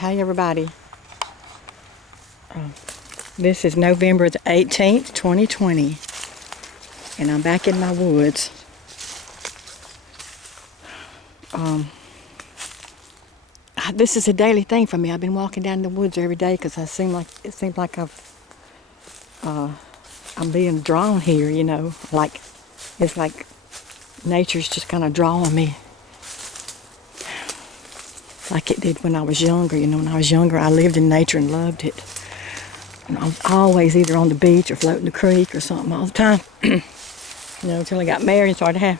Hi everybody. This is November the 18th, 2020, and I'm back in my woods. This is a daily thing for me. I've been walking down the woods every day because it seems like I'm being drawn here. You know, like it's like nature's just kind of drawing me. Like it did when I was younger. You know, when I was younger, I lived in nature and loved it. And I was always either on the beach or floating the creek or something all the time. You know, until I got married and started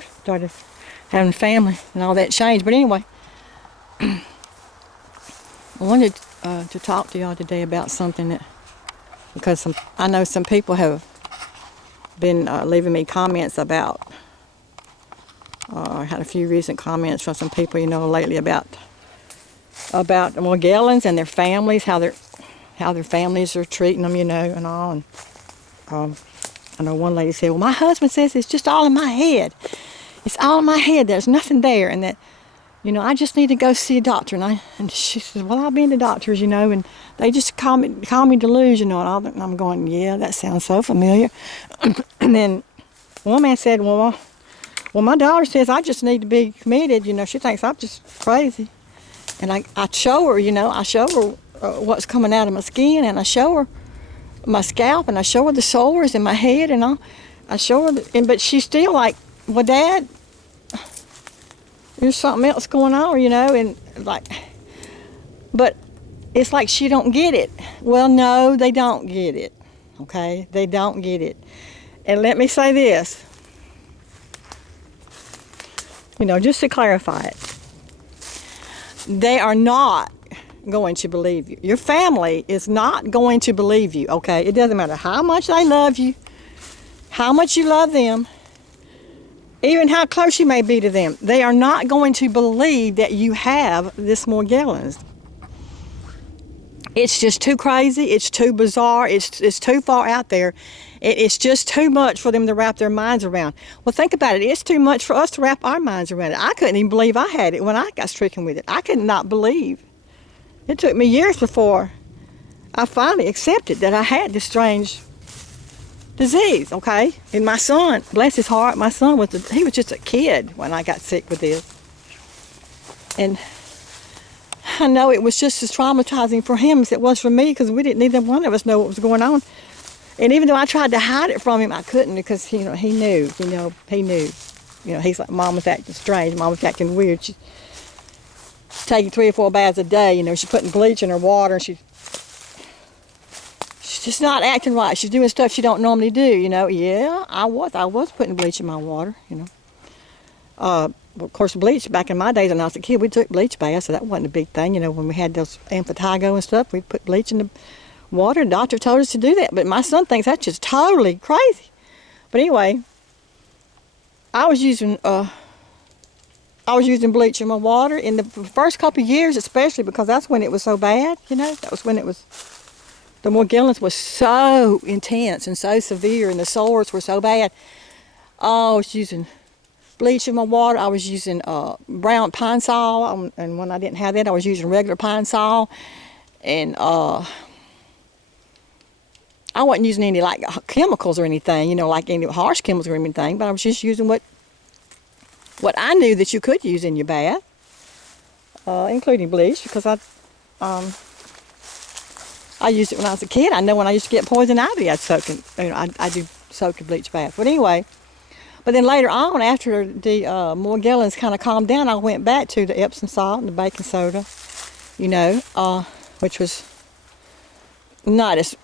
having family and all that changed. But anyway, I wanted to talk to y'all today about something that, because I know some people have been leaving me comments about. I had a few recent comments from some people, you know, lately about the Morgellons and their families, how their families are treating them, you know, and all. And I know one lady said, "Well, my husband says it's just all in my head. It's all in my head. There's nothing there, and that, you know, I just need to go see a doctor." And she says, "Well, I've been to doctors, you know, and they just call me delusional." And I'm going, "Yeah, that sounds so familiar." And then one man said, "Well, my daughter says I just need to be committed. You know, she thinks I'm just crazy." And I show her, you know, what's coming out of my skin, and I show her my scalp, and I show her the sores in my head, and all. I show her, but she's still like, "Well, Dad, there's something else going on, you know," and like, but it's like she don't get it. Well, no, they don't get it. Okay, they don't get it. And let me say this, you know, just to clarify it. They are not going to believe you. Your family is not going to believe you, okay? It doesn't matter how much they love you, how much you love them, even how close you may be to them. They are not going to believe that you have this Morgellons. It's just too crazy. It's too bizarre. It's too far out there. It's just too much for them to wrap their minds around. Well, think about it. It's too much for us to wrap our minds around it. I couldn't even believe I had it when I got stricken with it. I could not believe. It took me years before I finally accepted that I had this strange disease, okay? And my son, bless his heart, my son he was just a kid when I got sick with this. And I know it was just as traumatizing for him as it was for me, because we didn't, neither one of us know what was going on. And even though I tried to hide it from him, I couldn't, because, you know, he knew. You know, he's like, "Mom was acting strange. Mom was acting weird. She's taking 3 or 4 baths a day. You know, she's putting bleach in her water. And she's just not acting right. She's doing stuff she don't normally do, you know." Yeah, I was putting bleach in my water, you know. Well, of course, bleach, back in my days when I was a kid, we took bleach baths, so that wasn't a big thing. You know, when we had those impetigo and stuff, we'd put bleach in the water. The doctor told us to do that. But my son thinks that's just totally crazy. But anyway, I was using bleach in my water in the first couple of years, especially because that's when it was so bad, you know. That was when the Morgellons was so intense and so severe, and the sores were so bad. I was using bleach in my water. I was using brown pine sol, and when I didn't have that, I was using regular pine sol. And I wasn't using any like chemicals or anything, you know, like any harsh chemicals or anything, but I was just using what I knew that you could use in your bath, including bleach, because I used it when I was a kid. I know when I used to get poison ivy, I'd soak in, you know, I do soak in bleach bath. But anyway, but then later on, after the Morgellons kind of calmed down, I went back to the Epsom salt and the baking soda, you know, which was not as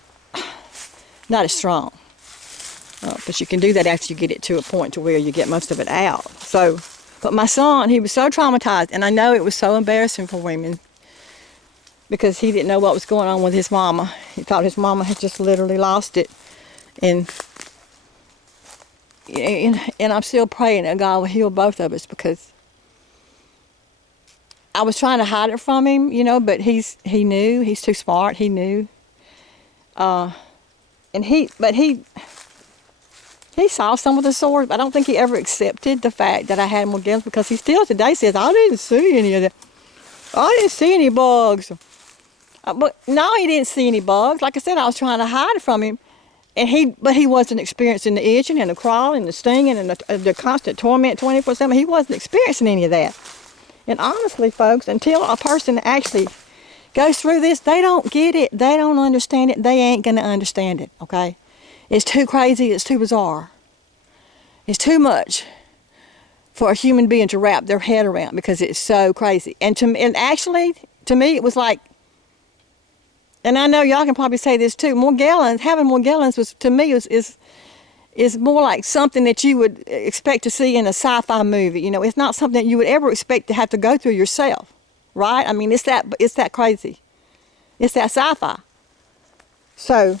strong. But you can do that after you get it to a point to where you get most of it out. So, but my son, he was so traumatized, and I know it was so embarrassing for him, because he didn't know what was going on with his mama. He thought his mama had just literally lost it. And I'm still praying that God will heal both of us, because I was trying to hide it from him, you know, but he knew. He's too smart. He knew. And he saw some of the sores, but I don't think he ever accepted the fact that I had Morgellons, because he still today says, "I didn't see any of that. I didn't see any bugs." But no, he didn't see any bugs. Like I said, I was trying to hide it from him. But he wasn't experiencing the itching and the crawling and the stinging and the constant torment 24/7. He wasn't experiencing any of that. And honestly, folks, until a person actually goes through this, they don't get it. They don't understand it. They ain't going to understand it, okay? It's too crazy. It's too bizarre. It's too much for a human being to wrap their head around because it's so crazy. And actually, to me, it was like, and I know y'all can probably say this too, Morgellons, having Morgellons was, to me, is more like something that you would expect to see in a sci-fi movie. You know, it's not something that you would ever expect to have to go through yourself, right? I mean, it's that crazy. It's that sci-fi. So,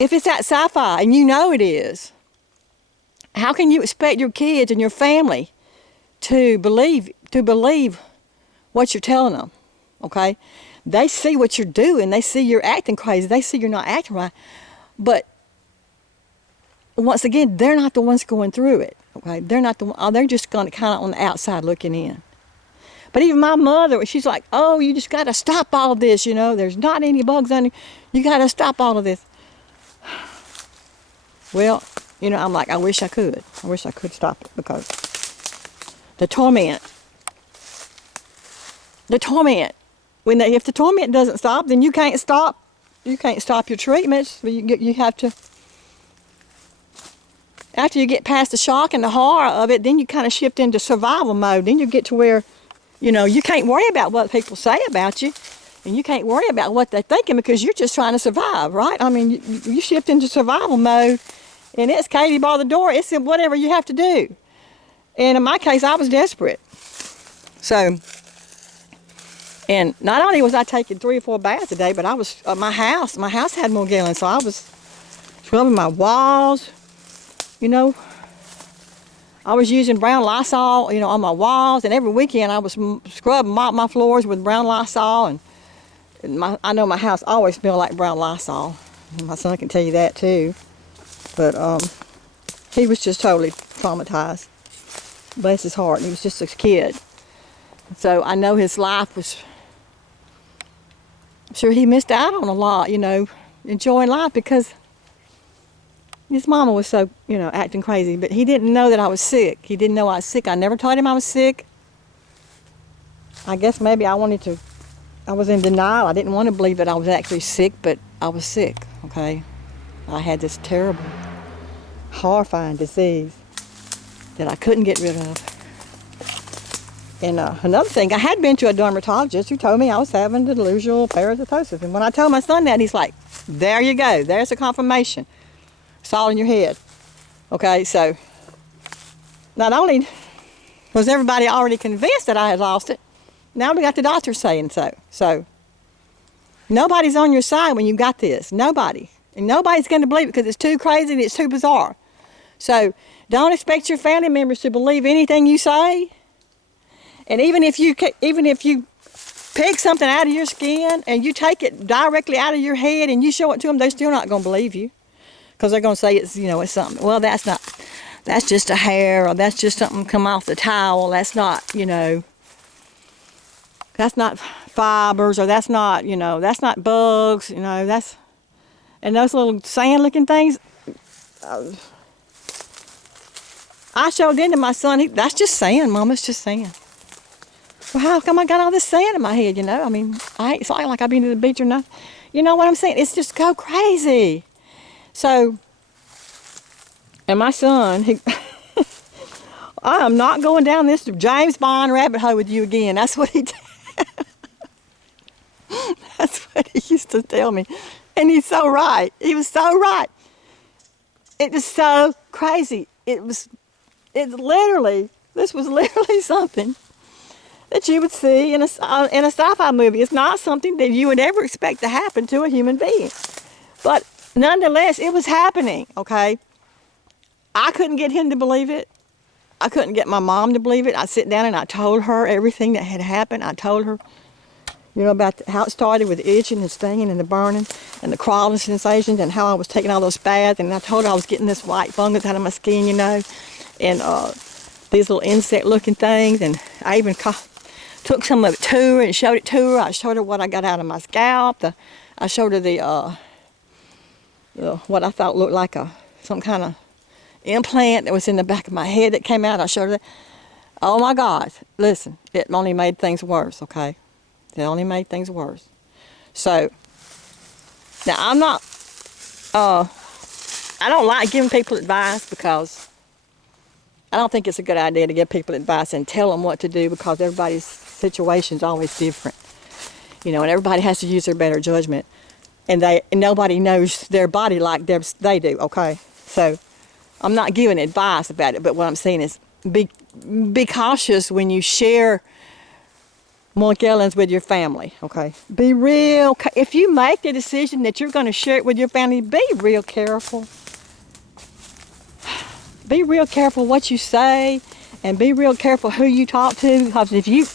if it's that sci-fi and you know it is, how can you expect your kids and your family to believe what you're telling them, okay? They see what you're doing. They see you're acting crazy. They see you're not acting right. But once again, they're not the ones going through it, okay? They're not they're just kind of on the outside looking in. But even my mother, she's like, oh, you just got to stop all this, you know. There's not any bugs on you. You got to stop all of this. Well, you know, I'm like, I wish I could. I wish I could stop it because the torment. If the torment doesn't stop, then you can't stop. You can't stop your treatments. You have to. After you get past the shock and the horror of it, then you kind of shift into survival mode. Then you get to where, you know, you can't worry about what people say about you, and you can't worry about what they're thinking because you're just trying to survive, right? I mean, you shift into survival mode, and it's Katie bar the door. It's whatever you have to do. And in my case, I was desperate. So, and not only was I taking 3 or 4 baths a day, but I was my house had Morgellons, so I was scrubbing my walls. You know, I was using brown Lysol, you know, on my walls, and every weekend I was scrubbing my floors with brown Lysol, and I know my house always smelled like brown Lysol. And my son can tell you that too. But he was just totally traumatized. Bless his heart, he was just a kid. So I know his life was, I'm sure he missed out on a lot, you know, enjoying life because his mama was so, you know, acting crazy. But he didn't know that I was sick. He didn't know I was sick. I never told him I was sick. I guess maybe I was in denial. I didn't want to believe that I was actually sick, but I was sick, okay? I had this terrible, horrifying disease that I couldn't get rid of. And another thing, I had been to a dermatologist who told me I was having delusional parasitosis. And when I told my son that, he's like, there you go. There's a confirmation. It's all in your head. Okay, so not only was everybody already convinced that I had lost it, now we got the doctor saying so. So nobody's on your side when you got this. Nobody. And nobody's going to believe it because it's too crazy and it's too bizarre. So don't expect your family members to believe anything you say. And even if you pick something out of your skin and you take it directly out of your head and you show it to them, they're still not going to believe you. Because they're going to say it's, you know, it's something. Well, that's just a hair, or that's just something come off the towel. That's not, you know, that's not fibers, or that's not, you know, that's not bugs, you know, that's, and those little sand-looking things. I showed them to my son. That's just sand, Mama. It's just sand. Well, how come I got all this sand in my head, you know? I mean, it's not like I've been to the beach or nothing. You know what I'm saying? It's just go crazy. So, and my son, I am not going down this James Bond rabbit hole with you again. That's what he did. That's what he used to tell me. And he's so right. He was so right. It was so crazy. This was literally something that you would see in a sci-fi movie. It's not something that you would ever expect to happen to a human being. But nonetheless, it was happening, okay? I couldn't get him to believe it. I couldn't get my mom to believe it. I sit down and I told her everything that had happened. I told her, you know, about how it started with the itching and stinging and the burning and the crawling sensations and how I was taking all those baths. And I told her I was getting this white fungus out of my skin, you know, and these little insect-looking things. And I even took some of it to her and showed it to her. I showed her what I got out of my scalp. I showed her the what I thought looked like some kind of implant that was in the back of my head that came out. I showed her that. Oh my God, listen, it only made things worse, okay? It only made things worse. So, now I'm not, I don't like giving people advice because I don't think it's a good idea to give people advice and tell them what to do because everybody's situation is always different. You know, and everybody has to use their better judgment. And nobody knows their body like they do, okay? So, I'm not giving advice about it, but what I'm saying is be cautious when you share Morgellons with your family, okay? Be real, if you make the decision that you're going to share it with your family, be real careful. Be real careful what you say, and be real careful who you talk to, because if you,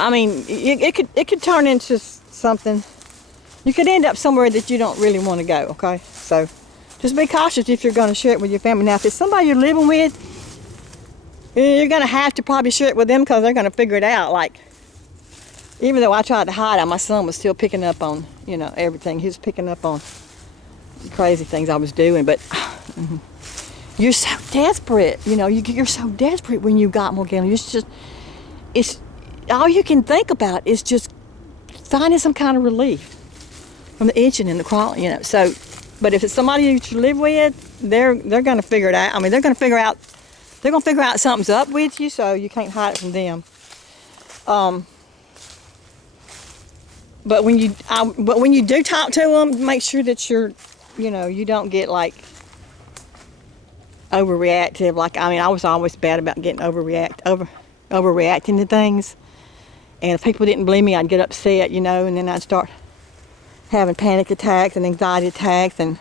I mean, it could turn into something. You could end up somewhere that you don't really want to go, okay? So just be cautious if you're going to share it with your family. Now, if it's somebody you're living with, you're going to have to probably share it with them because they're going to figure it out. Like, even though I tried to hide it, my son was still picking up on, you know, everything. He was picking up on crazy things I was doing. But you're so desperate, you know, you're so desperate when you got Morgellons. It's all you can think about is just finding some kind of relief from the itching and the crawling, you know. So, but if it's somebody that you live with, they're going to figure it out. I mean, they're going to figure out something's up with you, so you can't hide it from them. But when you do talk to them, make sure that you don't get like overreactive. Like, I mean, I was always bad about getting overreacting to things. And if people didn't believe me, I'd get upset, you know, and then I'd start having panic attacks and anxiety attacks. And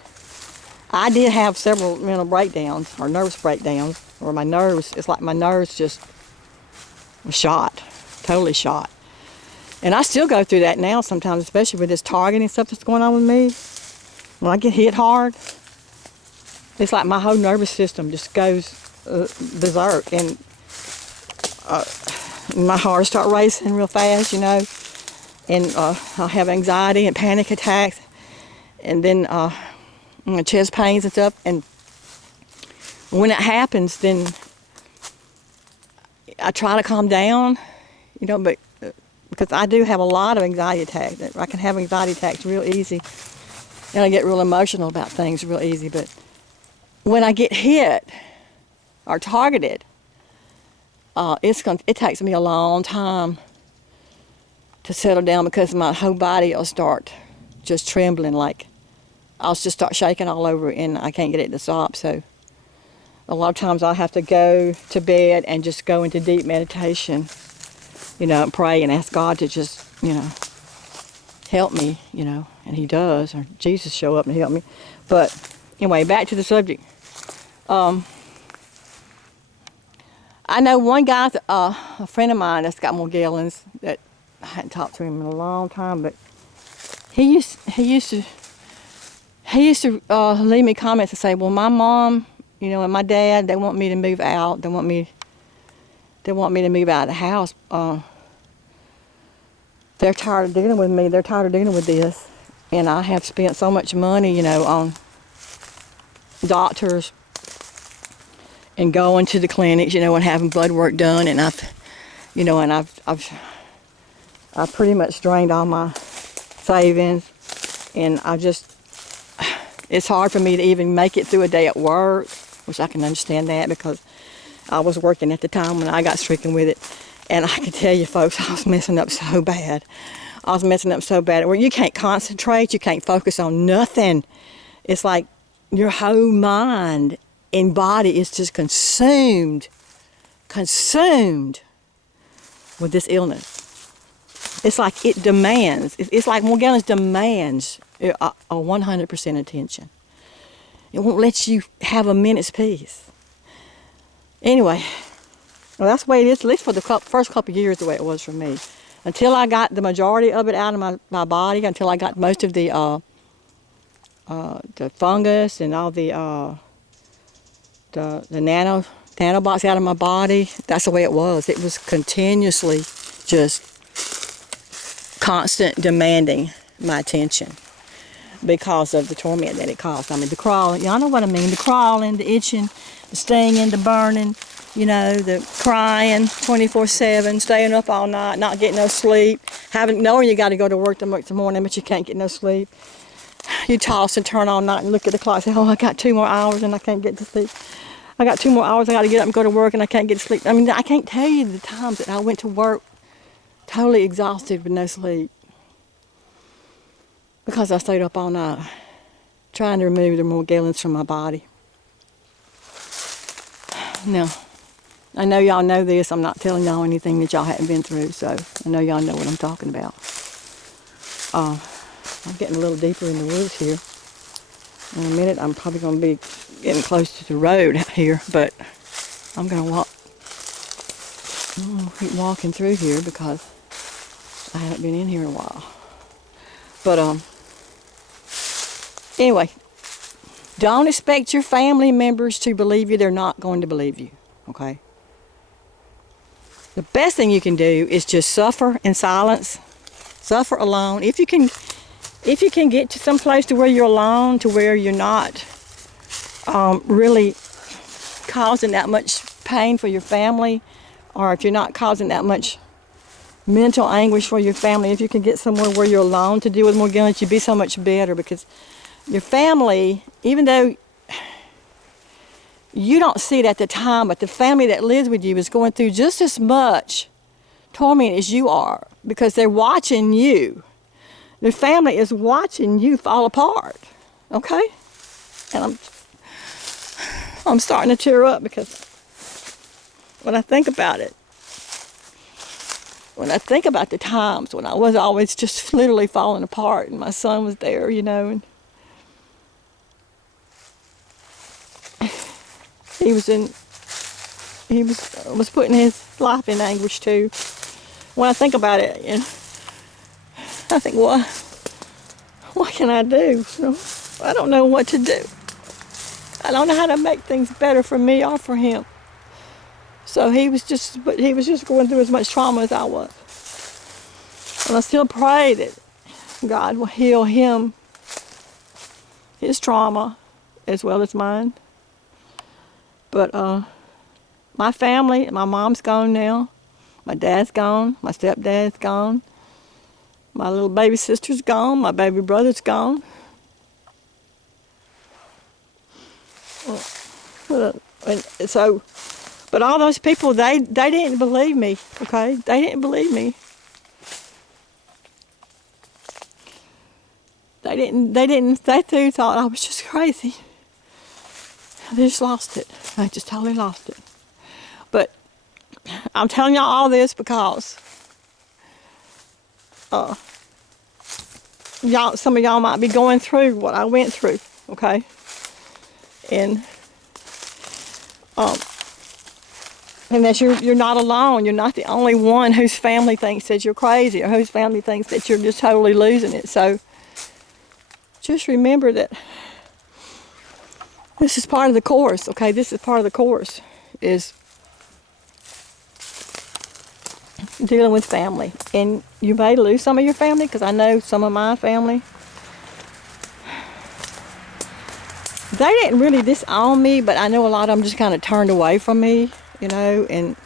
I did have several mental breakdowns or nervous breakdowns where my nerves, it's like my nerves just were shot, totally shot. And I still go through that now sometimes, especially with this targeting stuff that's going on with me. When I get hit hard, it's like my whole nervous system just goes berserk, and my heart start racing real fast, you know, and I'll have anxiety and panic attacks, and then chest pains and stuff. And when it happens, then I try to calm down, you know, but because I do have a lot of anxiety attacks. I can have anxiety attacks real easy, and I get real emotional about things real easy. But when I get hit or targeted, it takes me a long time to settle down because my whole body will start just trembling, like I'll just start shaking all over and I can't get it to stop. So a lot of times I'll have to go to bed and just go into deep meditation, you know, and pray and ask God to just, you know, help me, you know, and He does, or Jesus show up and help me. But anyway, back to the subject. I know one guy, a friend of mine that's got Morgellons, that I hadn't talked to him in a long time, but he used to leave me comments and say, well, my mom, you know, and my dad, they want me to move out. They want me to move out of the house. They're tired of dealing with me. They're tired of dealing with this. And I have spent so much money, you know, on doctors and going to the clinics, you know, and having blood work done. And I've pretty much drained all my savings. And it's hard for me to even make it through a day at work, which I can understand that because I was working at the time when I got stricken with it. And I can tell you, folks, I was messing up so bad. Where you can't concentrate, you can't focus on nothing. It's like your whole mind and body is just consumed with this illness. It's like it demands, it's like Morgellons demands a 100% attention. It won't let you have a minute's peace. Anyway, well, that's the way it is, at least for the first couple of years, the way it was for me. Until I got the majority of it out of my body, until I got most of the fungus and all the the antibiotics out of my body. That's the way it was. It was continuously just constant demanding my attention because of the torment that it caused. I mean, the crawling, y'all know what I mean, the crawling, the itching, the stinging, the burning, you know, the crying 24/7, staying up all night, not getting no sleep, knowing you got to go to work the next morning, but you can't get no sleep. You toss and turn all night and look at the clock and say, oh, I got 2 more hours and I can't get to sleep. I got 2 more hours, I got to get up and go to work and I can't get to sleep. I mean, I can't tell you the times that I went to work totally exhausted with no sleep because I stayed up all night trying to remove the Morgellons from my body. Now, I know y'all know this. I'm not telling y'all anything that y'all haven't been through, so I know y'all know what I'm talking about. I'm getting a little deeper in the woods here. In a minute, I'm probably going to be getting close to the road out here, but I'm going to walk. I'm going to keep walking through here because I haven't been in here in a while. But anyway, don't expect your family members to believe you. They're not going to believe you, okay? The best thing you can do is just suffer in silence, suffer alone. If you can get to some place to where you're alone, to where you're not really causing that much pain for your family, or if you're not causing that much mental anguish for your family, if you can get somewhere where you're alone to deal with Morgellons, you'd be so much better, because your family, even though you don't see it at the time, but the family that lives with you is going through just as much torment as you are, because they're watching you. The family is watching you fall apart, okay? And I'm starting to tear up because when I think about it, when I think about the times when I was always just literally falling apart and my son was there, you know, and he was putting his life in anguish too. When I think about it, you know, I think, well, what can I do? You know, I don't know what to do. I don't know how to make things better for me or for him. So he was just going through as much trauma as I was. And I still pray that God will heal him, his trauma, as well as mine. But my family, my mom's gone now. My dad's gone. My stepdad's gone. My little baby sister's gone. My baby brother's gone. And so, but all those people, they didn't believe me, okay? They didn't believe me. They thought I was just crazy. They just lost it. They just totally lost it. But I'm telling y'all all this because some of y'all might be going through what I went through, okay? And that you're not alone. You're not the only one whose family thinks that you're crazy or whose family thinks that you're just totally losing it. So just remember that this is part of the course, okay? This is part of the course, is dealing with family. And you may lose some of your family, because I know some of my family, they didn't really disown me, but I know a lot of them just kind of turned away from me, you know, and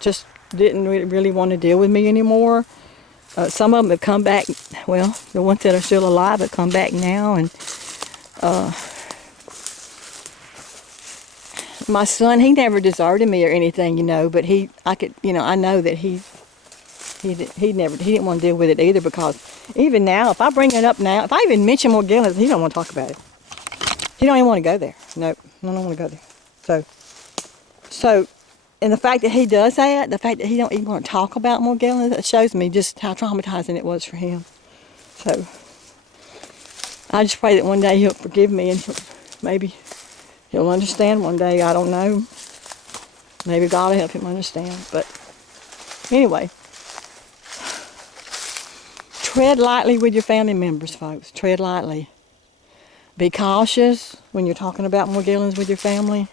just didn't really want to deal with me anymore. Some of them have come back. Well, the ones that are still alive have come back now, and my son, he never deserted me or anything, you know, but I know that he didn't want to deal with it either, because even now, if I bring it up now, if I even mention Morgellons, he don't want to talk about it. He don't even want to go there. Nope, I don't want to go there. So, and the fact that he does that, the fact that he don't even want to talk about Morgellons, that shows me just how traumatizing it was for him. So, I just pray that one day he'll forgive me, and maybe he'll understand one day. I don't know. Maybe God will help him understand. But anyway, tread lightly with your family members, folks. Tread lightly. Be cautious when you're talking about Morgellons with your family.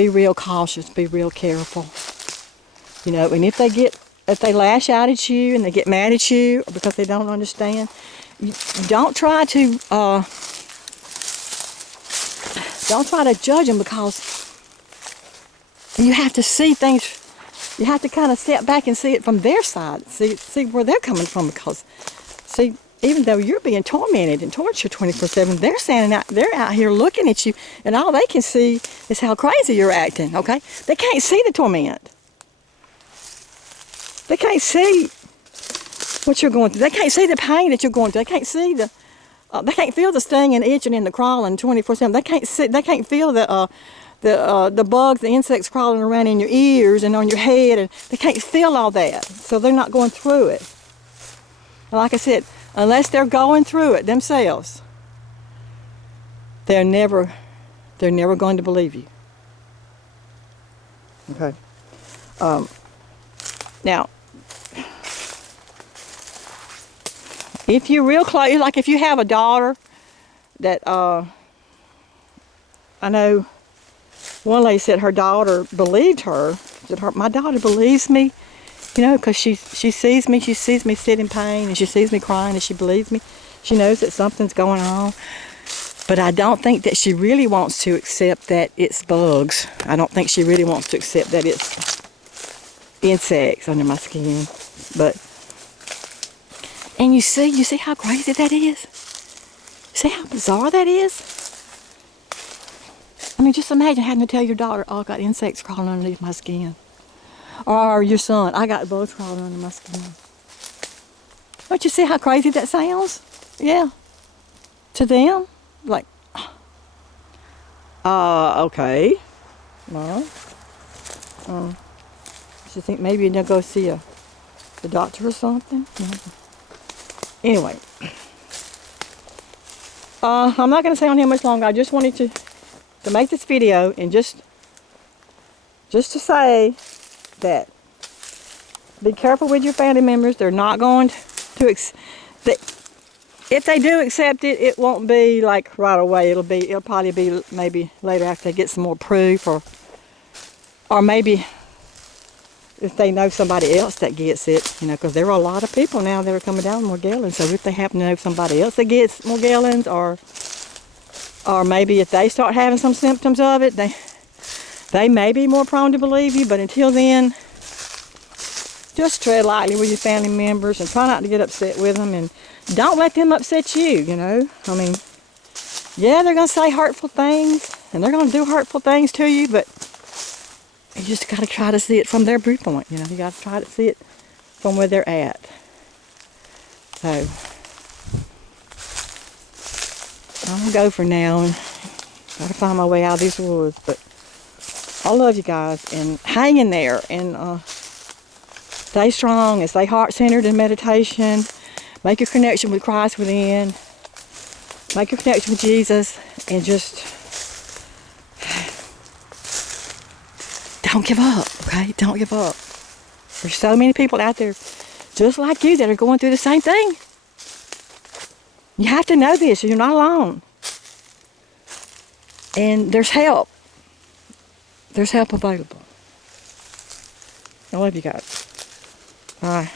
be real cautious, be real careful. You know, and if they lash out at you and they get mad at you because they don't understand, you don't try to judge them, because you have to see things. You have to kind of step back and see it from their side, see where they're coming from, because see, even though you're being tormented and tortured 24/7, they're out here looking at you, and all they can see is how crazy you're acting. Okay, they can't see the torment. They can't see what you're going through. They can't see the pain that you're going through. They can't see they can't feel the stinging and itching and the crawling 24/7. They can't see. They can't feel the bugs, the insects crawling around in your ears and on your head, and they can't feel all that. So they're not going through it. And like I said, unless they're going through it themselves, they're never going to believe you. Okay. Now, if you're real close, like if you have a daughter that, I know one lady said her daughter believed her, that my daughter believes me, you know, because she sees me sit in pain, and she sees me crying, and she believes me. She knows that something's going on. But I don't think that she really wants to accept that it's bugs. I don't think she really wants to accept that it's insects under my skin. But, and you see how crazy that is? See how bizarre that is? I mean, just imagine having to tell your daughter, oh, I got insects crawling underneath my skin. Or your son, I got bugs crawling under my skin. Don't you see how crazy that sounds? Yeah. To them, like, okay. Well, you think maybe you'll go see the doctor or something? Anyway, I'm not going to stay on here much longer. I just wanted to make this video, and just to say that be careful with your family members. They're not going to if they do accept it, it won't be like right away. It'll probably be maybe later after they get some more proof, or maybe if they know somebody else that gets it, you know, because there are a lot of people now that are coming down with Morgellons. So if they happen to know somebody else that gets Morgellons, or maybe if they start having some symptoms of it, they may be more prone to believe you. But until then, just tread lightly with your family members and try not to get upset with them, and don't let them upset you, you know. I mean, yeah, they're going to say hurtful things, and they're going to do hurtful things to you, but you just got to try to see it from their viewpoint, you know. You got to try to see it from where they're at. So, I'm going to go for now, and got to find my way out of these woods. But I love you guys, and hang in there, and stay strong, and stay heart-centered in meditation. Make your connection with Christ within. Make your connection with Jesus, and just don't give up, okay? Don't give up. There's so many people out there just like you that are going through the same thing. You have to know this. You're not alone. And there's help. There's help available. I love you guys. Bye.